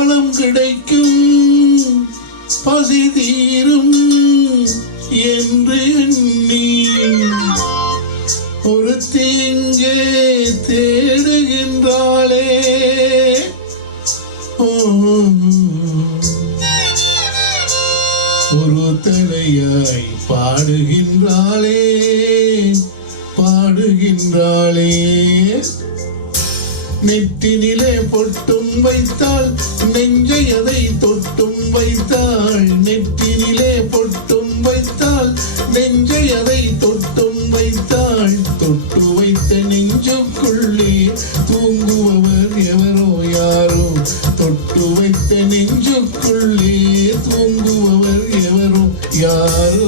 பணம் கிடைக்கும் பசி தீரும் என்று எண்ணி ஒரு தீங்கே தேடுகின்றாளே. ஒரு தலையாய் பாடுகின்றாளே பாடுகின்றாளே. நெற்றினிலே பொட்டும் வைத்தாள் நெஞ்சை அதை தொட்டும் வைத்தாள். நெற்றினிலே பொட்டும் வைத்தாள் நெஞ்சை அதை தொட்டும் வைத்தாள். தொட்டு வைத்த நெஞ்சுக்குள்ளே தூங்குபவர் எவரோ யாரோ. தொட்டு வைத்த நெஞ்சுக்குள்ளே தூங்குபவர் எவரோ யாரோ.